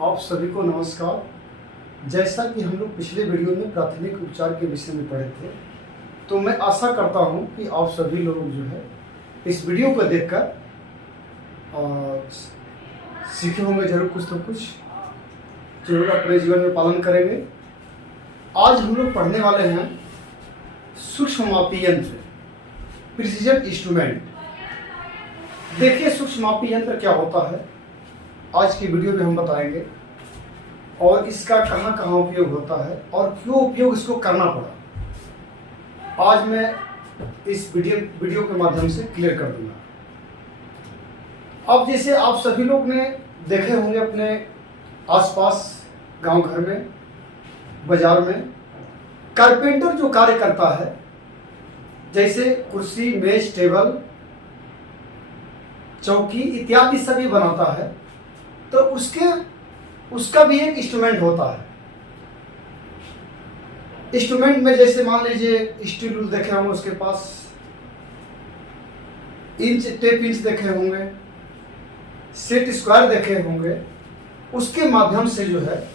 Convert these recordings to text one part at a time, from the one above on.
आप सभी को नमस्कार। जैसा कि हम लोग पिछले वीडियो में प्राथमिक उपचार के विषय में पढ़े थे, तो मैं आशा करता हूं कि आप सभी लोग जो है इस वीडियो को देखकर सीखे होंगे जरूर कुछ तो कुछ, जरूर अपने जीवन में पालन करेंगे। आज हम लोग पढ़ने वाले हैं सूक्ष्म मापी यंत्र, प्रिसीजन इंस्ट्रूमेंट। देखिए सूक्ष्म मापी यंत्र क्या होता है, आज की वीडियो में हम बताएंगे, और इसका कहाँ कहाँ उपयोग होता है और क्यों उपयोग इसको करना पड़ा, आज मैं इस वीडियो के माध्यम से क्लियर कर दूंगा। अब जैसे आप सभी लोग ने देखे होंगे अपने आसपास, गांव घर में, बाजार में, कारपेंटर जो कार्य करता है, जैसे कुर्सी, मेज, टेबल, चौकी इत्यादि सभी बनाता है, तो उसका भी एक इंस्ट्रूमेंट होता है। इंस्ट्रूमेंट में जैसे मान लीजिए स्टील रूल देखे होंगे, उसके पास इंच, टेप इंच देखे होंगे, सेट स्क्वायर देखे होंगे, उसके माध्यम से जो है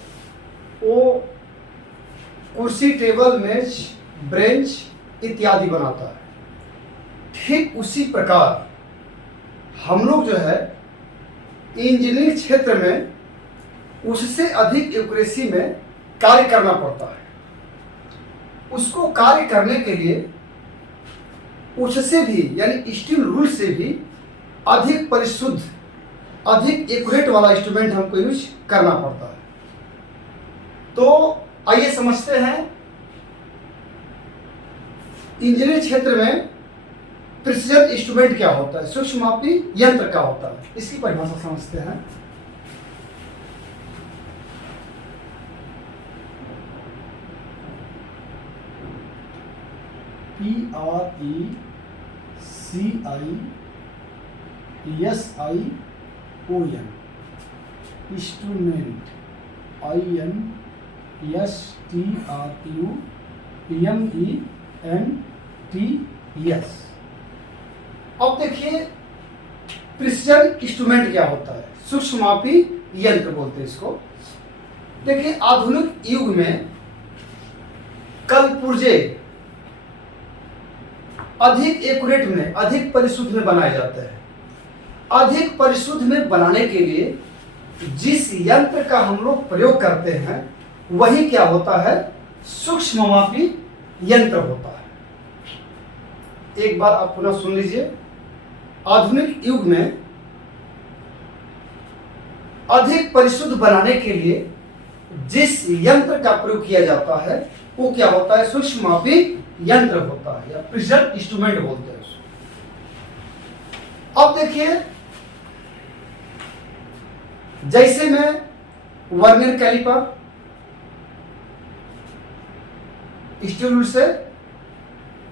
वो कुर्सी, टेबल, मेज, ब्रेंच इत्यादि बनाता है। ठीक उसी प्रकार हम लोग जो है इंजीनियरिंग क्षेत्र में उससे अधिक एक्यूरेसी में कार्य करना पड़ता है। उसको कार्य करने के लिए उससे भी यानी स्टील रूल से भी अधिक परिशुद्ध, अधिक एक्यूरेट वाला इंस्ट्रूमेंट हमको यूज करना पड़ता है। तो आइए समझते हैं इंजीनियरिंग क्षेत्र में प्रिसीजन इंस्ट्रूमेंट क्या होता है, सूक्ष्म मापी यंत्र क्या होता है, इसकी परिभाषा समझते हैं। PRECISION instrument, INSTRUMENTS। अब देखिए प्रिसीजन इंस्ट्रूमेंट क्या होता है, सूक्ष्म मापी यंत्र बोलते हैं इसको। देखिए आधुनिक युग में कल पुर्जे अधिक एक्यूरेट में, अधिक परिशुद्ध में बनाए जाते हैं। अधिक परिशुद्ध में बनाने के लिए जिस यंत्र का हम लोग प्रयोग करते हैं वही क्या होता है, सूक्ष्म मापी यंत्र होता है। एक बार आप पुनः सुन लीजिए। आधुनिक युग में अधिक परिशुद्ध बनाने के लिए जिस यंत्र का प्रयोग किया जाता है वो क्या होता है, सूक्ष्म मापी यंत्र होता है, या प्रिसीजन इंस्ट्रूमेंट बोलते हैं उसको। अब देखिए जैसे मैं वर्नियर कैलिपर स्टील रूल से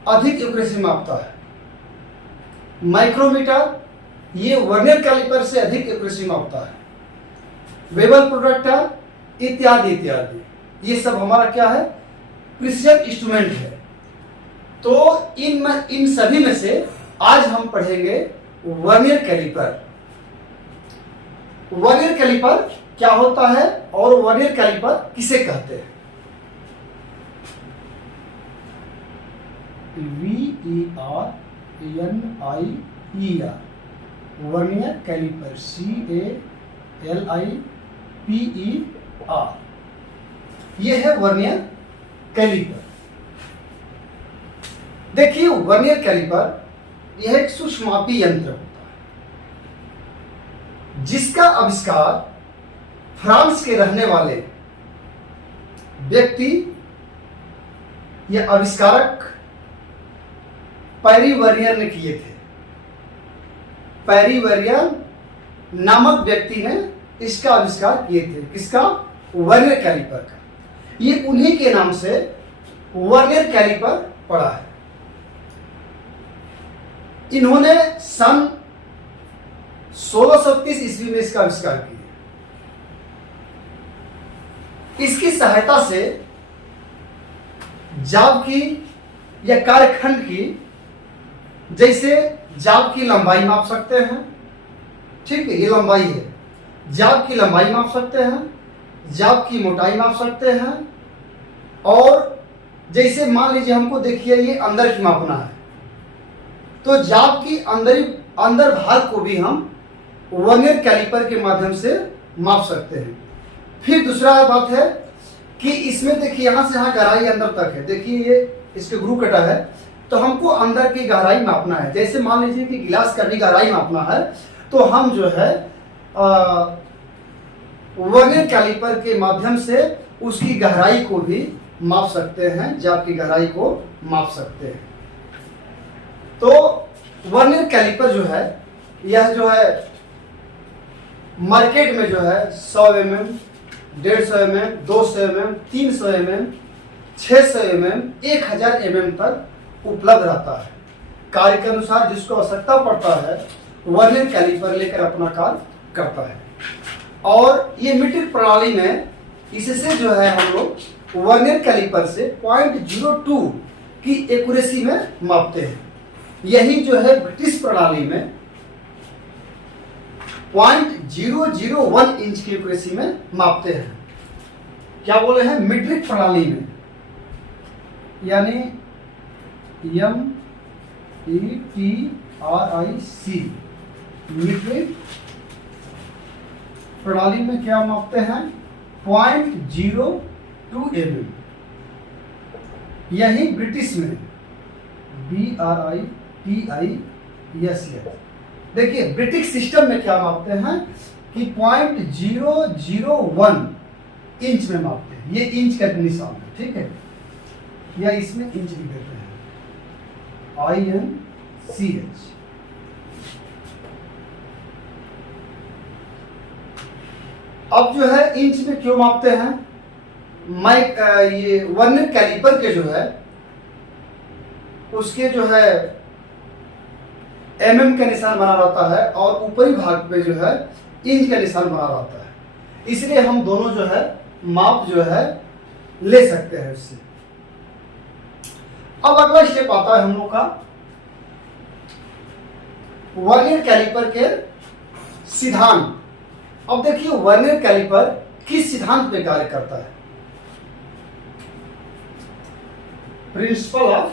अधिक एक्यूरेसी मापता है, माइक्रोमीटर ये वर्नियर कैलिपर से अधिक एक्यूरेसी मापता है, वेबल प्रोट्रैक्टर इत्यादि इत्यादि, ये सब हमारा क्या है, प्रिसीजन इंस्ट्रूमेंट है। तो इन सभी में से आज हम पढ़ेंगे वर्नियर कैलिपर। वर्नियर कैलिपर क्या होता है और वर्नियर कैलिपर किसे कहते हैं। VERNIER वर्नियर कैलिपर, CALIPER, ये है वर्नियर कैलिपर। देखिए वर्नियर कैलिपर यह एक सूक्ष्म मापी यंत्र होता है जिसका आविष्कार फ्रांस के रहने वाले व्यक्ति या आविष्कारक पैरी वर्नियर ने किए थे। पैरी वर्नियर नामक व्यक्ति ने इसका आविष्कार किए थे। किसका, वर्नियर कैलिपर का। ये उन्हीं के नाम से वर्नियर कैलिपर पड़ा है। इन्होंने सन 1630 ईस्वी में इसका आविष्कार किया। इसकी सहायता से जाब की या कार्यखंड की, जैसे जाब की लंबाई माप सकते हैं, ठीक है, ये लंबाई है, जाब की लंबाई माप सकते हैं, जाप की मोटाई माप सकते हैं, और जैसे मान लीजिए हमको देखिए ये अंदर की मापना है, तो जाप की अंदर भाग को भी हम वर्नियर कैलिपर के माध्यम से माप सकते हैं। फिर दूसरा बात है कि इसमें देखिए यहाँ से यहाँ गहराई अंदर तक है, देखिए ये इसके ग्रू कटा है, तो हमको अंदर की गहराई मापना है। जैसे मान लीजिए कि गिलास का भी गहराई मापना है, तो हम जो है वर्नियर कैलिपर के माध्यम से उसकी गहराई को भी माप सकते हैं, जाप की गहराई को माप सकते हैं। तो वर्नियर कैलिपर जो है, यह जो है मार्केट में जो है 100 mm, 150 mm, 200 mm, 300 mm, 600 mm, 1000 mm तक उपलब्ध रहता है। कार्य के अनुसार जिसको आवश्यकता पड़ता है वर्नियर कैलिपर लेकर अपना कार्य करता है। और ये मीट्रिक प्रणाली में इससे जो है हम लोग वर्नियर कैलिपर से 0.02 की एक्यूरेसी में मापते हैं। यही जो है ब्रिटिश प्रणाली में 0.001 इंच की एक्यूरेसी में मापते हैं। क्या बोले हैं? मीट्रिक प्रणाली में, यानी METRIC मीट्रिक प्रणाली में क्या मापते हैं? 0.02 mm। यही ब्रिटिश में BRITIS। देखिए ब्रिटिश सिस्टम में क्या मापते हैं कि 0.001 इंच में मापते हैं। ये इंच का निशान है, ठीक है, या इसमें इंच भी देते हैं, INCH। अब जो है इंच में क्यों मापते हैं? ये वर्नियर कैलिपर के जो है उसके जो है mm का निशान बना रहता है और ऊपरी भाग पे जो है इंच का निशान बना रहता है, इसलिए हम दोनों जो है माप जो है ले सकते हैं उससे। अब अगला स्टेप आता है हम लोग का वर्नियर कैलिपर के सिद्धांत। अब देखिए वर्नियर कैलिपर किस सिद्धांत पे कार्य करता है? Principle of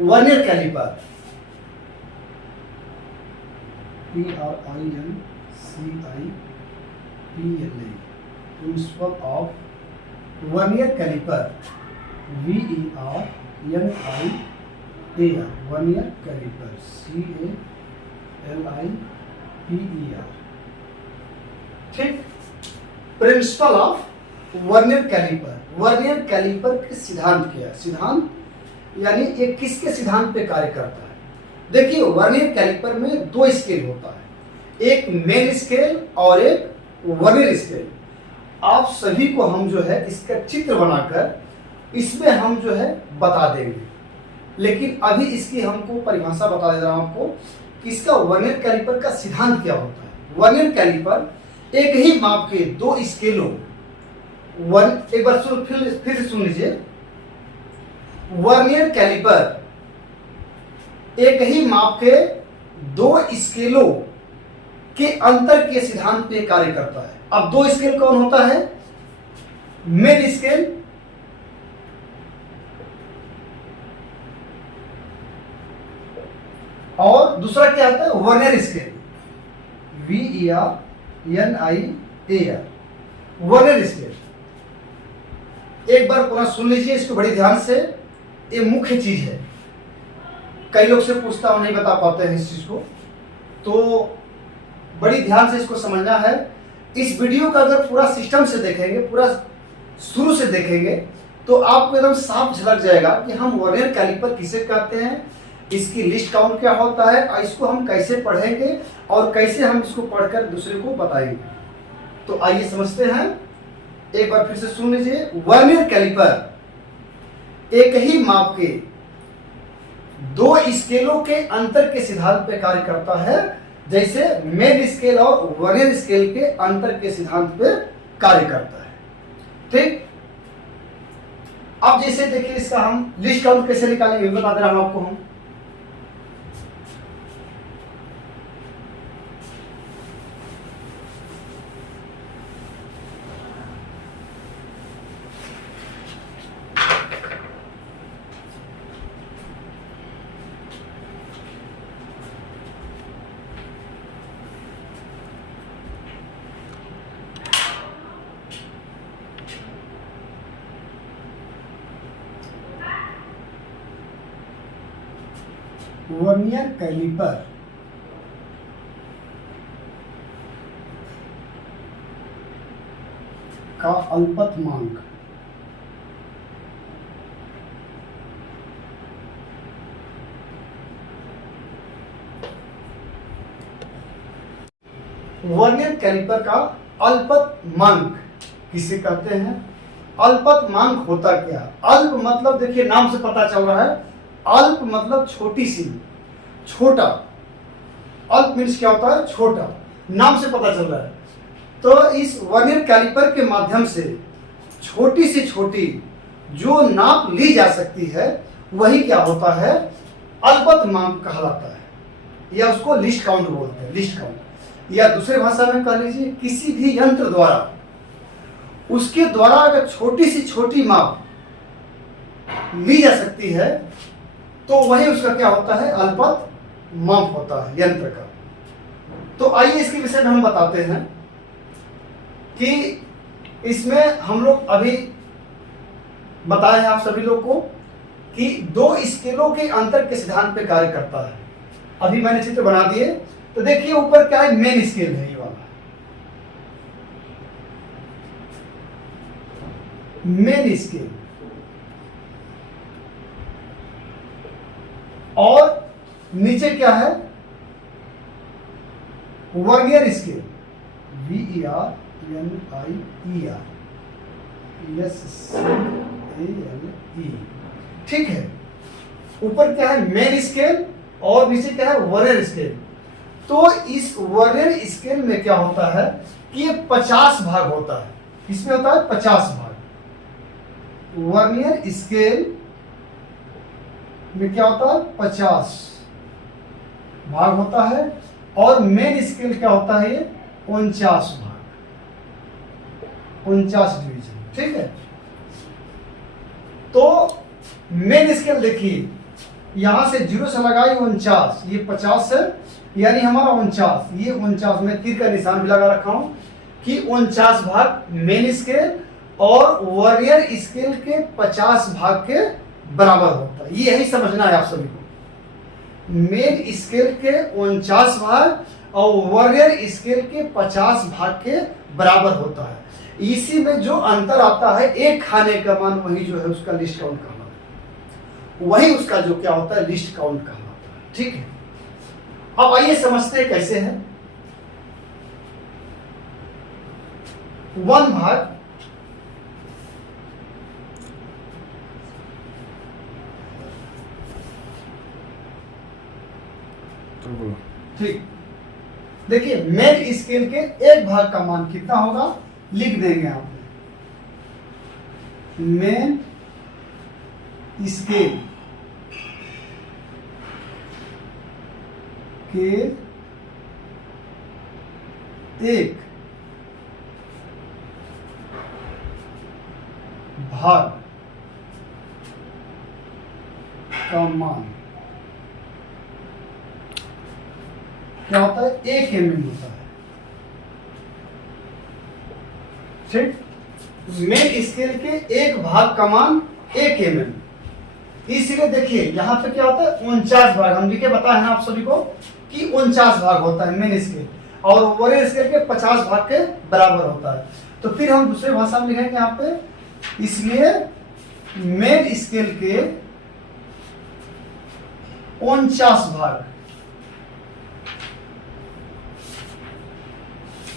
vernier caliper, PRINCIPLA, principle of vernier caliper, VERNIER, vernier caliper, CALIPER। ठीक, principle of vernier caliper. Vernier caliper के सिद्धांत क्या है? सिद्धांत यानी ये किसके सिद्धांत पे कार्य करता है? देखिए वर्नियर कैलिपर में दो स्केल होता है, एक मेन स्केल और एक वर्नियर स्केल। आप सभी को हम जो है इसका चित्र बनाकर इसमें हम जो है बता देंगे, लेकिन अभी इसकी हमको परिभाषा बता दे रहा हूं आपको कि इसका वर्नियर कैलिपर का सिद्धांत क्या होता है। वर्नियर कैलिपर एक ही माप के दो स्केलों, एक बार फिर से सुन लीजिए। वर्नियर कैलिपर एक ही माप के दो स्केलों के अंतर के सिद्धांत पे कार्य करता है। अब दो स्केल कौन होता है? मेन स्केल और दूसरा क्या आता है? Vernier scale, VERNIER, vernier scale. एक बार पुनः सुन लीजिए इसको बड़ी ध्यान से, ये मुख्य चीज है। कई लोग से पूछता हूं, नहीं बता पाते हैं इस चीज को, तो बड़ी ध्यान से इसको समझना है। इस वीडियो का अगर पूरा सिस्टम से देखेंगे, पूरा शुरू से देखेंगे, तो आपको एकदम साफ झलक जाएगा कि हम वर्नियर कैलिपर किसे कहते हैं, इसकी लिस्ट काउंट क्या होता है, और इसको हम कैसे पढ़ेंगे और कैसे हम इसको पढ़कर दूसरे को बताएंगे। तो आइए समझते हैं, एक बार फिर से सुन लीजिए। वर्नियर कैलिपर एक ही माप के दो स्केलों के अंतर के सिद्धांत पे कार्य करता है, जैसे मेन स्केल और वर्नियर स्केल के अंतर के सिद्धांत पे कार्य करता है। ठीक, अब जैसे देखिए इसका हम लिस्ट काउंट कैसे निकालेंगे बता दे रहा हूं आपको। हम वर्नियर कैलिपर का अल्पतमांक वर्नियर कैलिपर का अल्पतमांक किसे कहते हैं? अल्पतमांक होता क्या? अल्प मतलब देखिए नाम से पता चल रहा है, अल्प मतलब छोटी सी, छोटा। अल्प मीन्स क्या होता है? छोटा। नाम से पता चल रहा है। तो इस वर्नियर कैलिपर के माध्यम से छोटी से छोटी जो नाप ली जा सकती है वही क्या होता है? अल्पतमांक कहलाता है, या उसको लीस्ट काउंट बोलते हैं, लीस्ट काउंट। या दूसरे भाषा में कह लीजिए किसी भी यंत्र द्वारा, उसके द्वारा अगर छोटी से छोटी माप ली जा सकती है तो वही उसका क्या होता है? अल्पतमांक होता है यंत्र का। तो आइए इसके विषय में हम बताते हैं कि इसमें हम लोग अभी बताए हैं आप सभी लोग को कि दो स्केलों के अंतर के सिद्धांत पे कार्य करता है। अभी मैंने चित्र बना दिए, तो देखिए ऊपर क्या है? मेन स्केल है, ये वाला मेन स्केल, और नीचे क्या है? वर्नियर स्केल, VERNIER, ठीक है। ऊपर क्या है? मेन स्केल, और नीचे क्या है? Vernier scale. तो इस वर्नियर स्केल में क्या होता है कि ये 50 भाग होता है। इसमें होता है 50 भाग। वर्नियर स्केल में क्या होता है? 50 भाग होता है, और मेन स्केल क्या होता है? ये 49 भाग, 49 डिवीजन, ठीक है। तो मेन स्केल देखिए, यहां से 0 से लगाई 49, ये 50 है, यानी हमारा 49, ये 49 में तीर का निशान भी लगा रखा हूं कि 49 भाग मेन स्केल और वर्नियर स्केल के 50 भाग के बराबर होता है। ये यही समझना है आप सभी को। मेन स्केल के 49 भाग और वर्नियर स्केल के 50 भाग के बराबर होता है। इसी में जो अंतर आता है, एक खाने का मान, वही जो है उसका लिस्ट काउंट कहलाता है, वही उसका जो क्या होता है? लिस्ट काउंट कहलाता है, ठीक है। अब आइए समझते हैं कैसे है। 1 भाग ठीक, देखिए मेन स्केल के 1 भाग का मान कितना होगा? लिख देंगे आप। मेन स्केल के 1 भाग का मान क्या होता है? 1 mm होता है, ठीक। मेन स्केल के 1 भाग का मान 1 mm, इसलिए देखिए यहां पे क्या होता है? 49 भाग। हम लिखे बताए हैं आप सभी को कि 49 भाग होता है मेन स्केल, और वर्नियर स्केल के 50 भाग के बराबर होता है। तो फिर हम दूसरे भाषा में लिखेंगे यहाँ पे, इसलिए मेन स्केल के 49 भाग,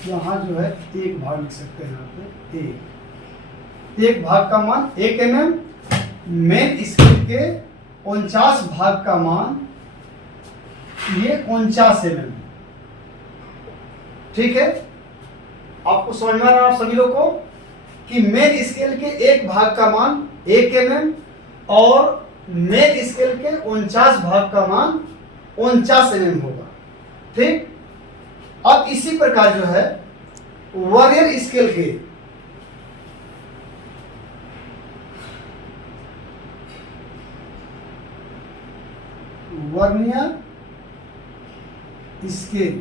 यहां जो है 1 भाग लिख सकते हैं यहाँ पे। 1 भाग का मान 1 mm, मेन स्केल के 49 भाग का मान ये 49 mm, ठीक है। आपको समझ में आ रहा है आप सभी लोग को कि मेन स्केल के 1 भाग का मान 1 mm और मेन स्केल के 49 भाग का मान 49 mm होगा, ठीक। अब इसी प्रकार जो है वर्नियर स्केल के वर्नियर स्केल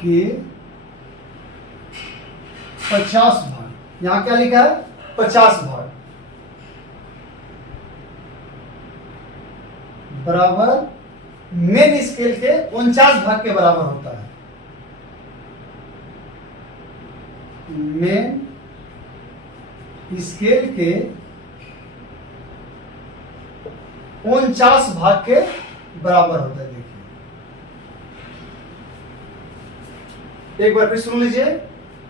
के 50 भाग, यहां क्या लिखा है? 50 भाग। बराबर मेन स्केल के 49 भाग के बराबर होता है। मेन स्केल के 49 भाग के बराबर होता है। देखिए एक बार फिर सुन लीजिए,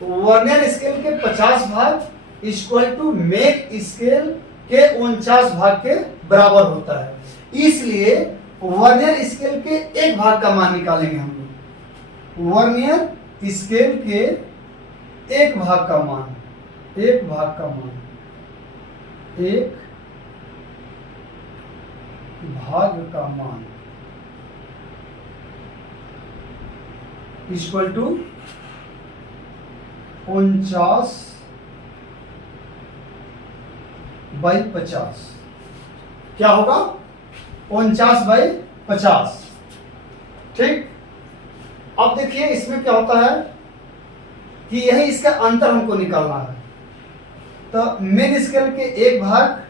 वर्नियर स्केल के 50 भाग इक्वल टू मेन स्केल के 49 भाग के बराबर होता है। इसलिए वर्नियर स्केल के एक भाग का मान निकालेंगे हम लोग। वर्नियर स्केल के एक भाग का मान, एक भाग का मान, एक भाग का मान इक्वल टू 49/50। क्या होगा? 49/50। ठीक। अब देखिए इसमें क्या होता है कि यही इसका अंतर हमको निकालना है। तो मेन स्केल के एक भाग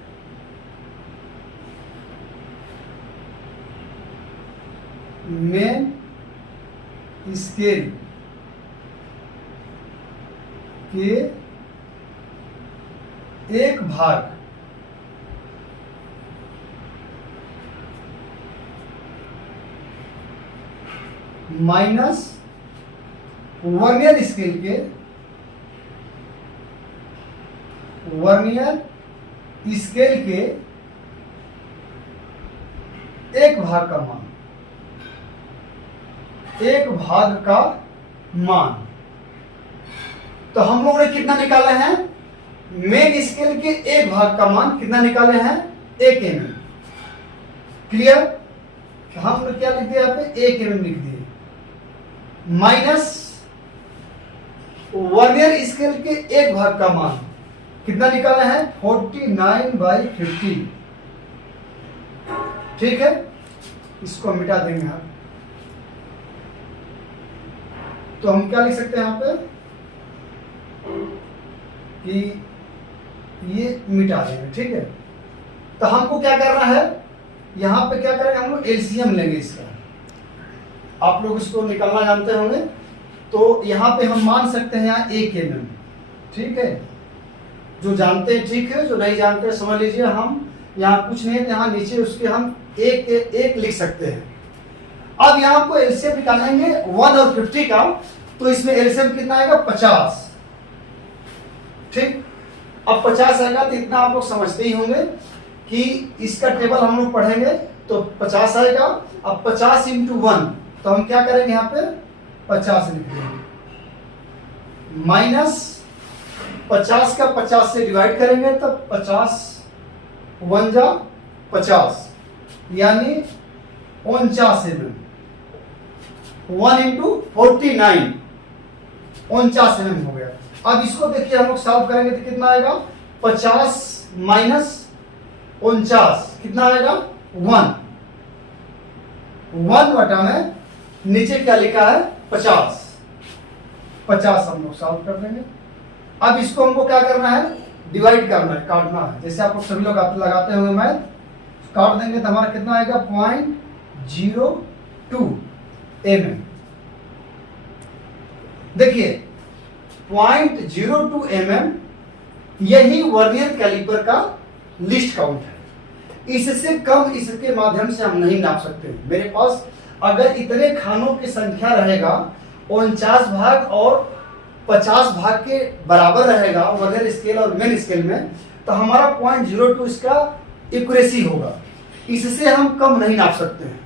मेन स्केल के एक भाग माइनस वर्नियर स्केल के एक भाग का मान, एक भाग का मान। तो हम लोगों ने कितना निकाले हैं? मेन स्केल के एक भाग का मान कितना निकाले हैं? 1 mm। क्लियर? हमने क्या लिख दिया? यहाँ पे 1 mm लिख दिए, माइनस वर्नियर स्केल के एक भाग का मान कितना निकाले हैं? 49/50। ठीक है, इसको मिटा देंगे हम। तो हम क्या लिख सकते हैं यहाँ पे कि ये मिटा देंगे। ठीक है, तो हमको क्या करना है? यहाँ पे क्या करेंगे हम लोग? एलसीएम लेंगे इसका। आप लोग इसको निकालना जानते होंगे। तो यहाँ पे हम मान सकते हैं यहाँ 1 mm। ठीक है, जो जानते हैं ठीक है, जो नहीं जानते हैं समझ लीजिए। हम यहाँ कुछ नहीं है, यहाँ नीचे उसके हम एक लिख सकते हैं। अब यहाँ को एलसीएम निकालेंगे 1 और 50 का, तो इसमें एलसीएम कितना आएगा? 50। ठीक, अब 50 आएगा तो इतना आप लोग समझते ही होंगे कि इसका टेबल हम लोग पढ़ेंगे तो 50 आएगा। अब 50 × 1, तो हम क्या करेंगे? यहाँ पे 50 लिख देंगे, माइनस 50 का 50 से डिवाइड करेंगे तो 50 1 जा 50, यानी 49 mm। 1 × 49, 49 mm हो गया। अब इसको देखिए हम लोग सॉल्व करेंगे तो कितना आएगा? 50 माइनस 49 कितना आएगा? 1 बटा में नीचे क्या लिखा है? 50 हम लोग सॉल्व कर देंगे। अब इसको हमको क्या करना है? डिवाइड करना है, काटना है। जैसे आप लोग सभी लोग लगाते होंगे मैथ, काट देंगे तो हमारा कितना आएगा? 0.02 mm। देखिए 0.02 mm यही वर्नियर कैलिपर का लिस्ट काउंट है। इससे कम इसके माध्यम से हम नहीं नाप सकते। मेरे पास अगर इतने खानों की संख्या रहेगा 49 भाग और 50 भाग के बराबर रहेगा वर्नियर स्केल और मेन स्केल में, तो हमारा 0.02 इसका एक्यूरेसी होगा। इससे हम कम नहीं नाप सकते हैं।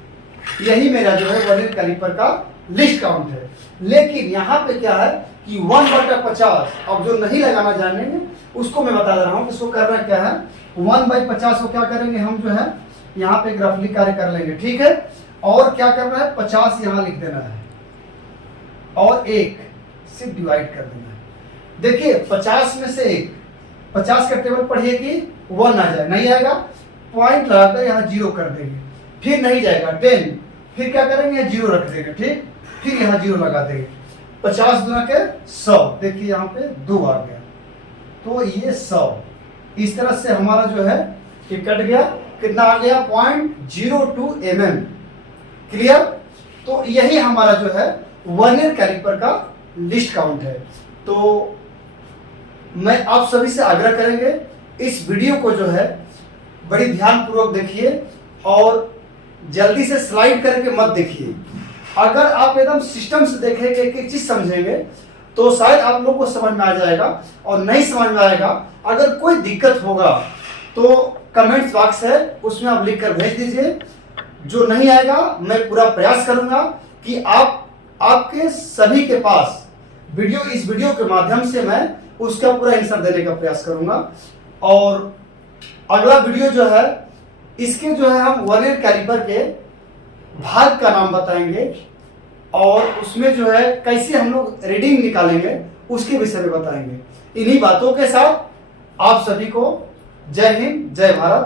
यही मेरा जो है वर्नियर कैलिपर का लिस्ट काउंट है। लेकिन यहाँ पे क्या है कि 1/50, अब जो नहीं लगाना जानेंगे उसको मैं बता दे रहा हूँ। इसको करना क्या है? 1/50 को क्या करेंगे हम जो है यहाँ पे ग्राफिकली कार्य कर लेंगे। ठीक है, और क्या करना है? 50 यहाँ लिख देना है और 1 से डिवाइड कर देना है। देखिए 50 में से 1, 50 का टेबल पढ़िए कि 1 आ जाए, नहीं आएगा पॉइंट लगाकर यहाँ 0 कर देंगे, फिर नहीं जाएगा 10, फिर क्या करेंगे? 0 रख देंगे। ठीक, फिर यहाँ 0 लगा देंगे। 50 गुना के 100, देखिए यहाँ पे 2 आ गया, तो ये 100। इस तरह से हमारा जो है ये कट गया। कितना आ गया 0.02 mm। क्लियर। तो यही हमारा जो है वर्नियर कैलिपर का लिस्ट काउंट है। तो मैं आप सभी से आग्रह करेंगे इस वीडियो को जो है बड़ी ध्यानपूर्वक देखिए और जल्दी से स्लाइड करके मत देखिए। अगर आप एकदम सिस्टम से देखेंगे, एक एक चीज समझेंगे, तो शायद आप लोग को समझ में आ जाएगा। और नहीं समझ में आएगा, अगर कोई दिक्कत होगा तो कमेंट्स बॉक्स है, उसमें आप लिख कर भेज दीजिए। जो नहीं आएगा मैं पूरा प्रयास करूंगा कि आपके सभी के पास इस वीडियो के माध्यम से मैं उसका पूरा आंसर देने का प्रयास करूंगा। और अगला वीडियो जो है इसके जो है हम वर्नियर कैलिपर के भाग का नाम बताएंगे और उसमें जो है कैसे हम लोग रीडिंग निकालेंगे उसके विषय में बताएंगे। इन्हीं बातों के साथ आप सभी को जय हिंद, जय भारत।